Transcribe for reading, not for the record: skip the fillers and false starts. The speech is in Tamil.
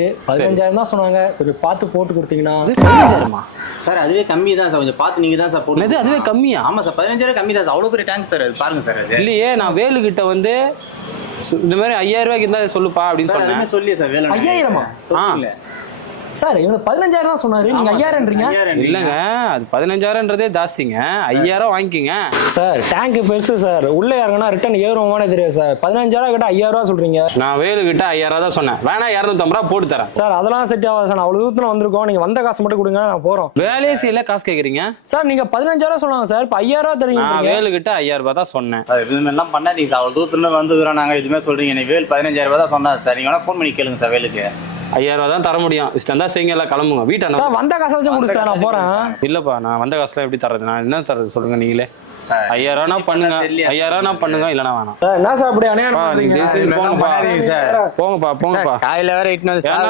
15,000 தான் சொன்னாங்க. கொஞ்சம் பார்த்து போட்டு கொடுத்தீங்கன்னா. 15,000மா சார்? அதுவே கம்மி தான் சார், கொஞ்சம் பார்த்து நீங்க தான் சார் போடுங்க. அதுவே கம்மியா? ஆமா சார், 15,000 கம்மி தான் சார். அவ்வளோ பெரிய டேங்க் சார் அது, பாருங்க சார். அது இல்லையே, நான் வேலுகிட்ட வந்து இந்த மாதிரி 5,000 ரூபாய்க்கு இருந்தா சொல்லுப்பா அப்படின்னு சொன்னேன். சொல்லியே சார் வேலை 5,000மா? சார் இவங்க 15,000 தான் சொன்னாரு, நீங்க 5,000ன்றீங்க. இல்லங்க, அது 15,000ன்றதே ஜாஸ்திங்க. 5,000 வாங்கிக்கோங்க சார். டேங்க் பெருசு சார், உள்ள இறங்கினா ரிட்டர்ன் ஏறுவோமானே தெரியாது சார். 15,000 கிட்ட 5,000 ரூபா சொல்றீங்க. நான் வேலுகிட்ட 5,000 தான் சொன்னேன். வேணா 250 ரூபா போட்டு தரேன் சார். அதெல்லாம் செட் ஆகாது சார், அவ்வளவு தூரத்துல வந்திருக்கோம். நீங்க வந்த காசு மட்டும் கொடுங்க, நான் போறோம். வேலையே செய்யல, காசு கேக்குறீங்க சார். நீங்க 15,000 சொன்னாங்க சார், இப்ப 5,000 ரூபா தருவீங்க. நான் வேலுகிட்ட 5,000 ரூபாய் தான் சொன்னேன். எல்லாம் பண்ணாதீங்க சார், அவ்வளோ தூரத்துல வந்துக்கிறோம் நாங்க. எதுவுமே சொல்றீங்க, நீ வேல் 15,000 ரூபாய் தான் சொன்னா சார். நீங்க வேணா ஃபோன் பண்ணி கேளுங்க சார் வேலுக்கு. 5,000 ரூபாய் தான் தர முடியும். இஷ்டம் தான் செய்யுங்க, எல்லாம் கிளம்புங்க வீட்டை. சார் வந்த காசை வச்சு கொடுங்க சார், நான் போறேன். இல்லப்பா, நான் வந்த காசுல எப்படி தர்றது? நான் என்ன தர்றது சொல்லுங்க நீங்களே. 5,000 ரூபா பண்ணுங்க, 5,000 ரூபா பண்ணுங்க, இல்லைன்னா வேணாம். சார் என்ன சார் அப்படி அநியாயம் பண்றீங்க? போங்கப்பா, போங்கப்பா. காலையில வேற இட்டுன்னு வந்து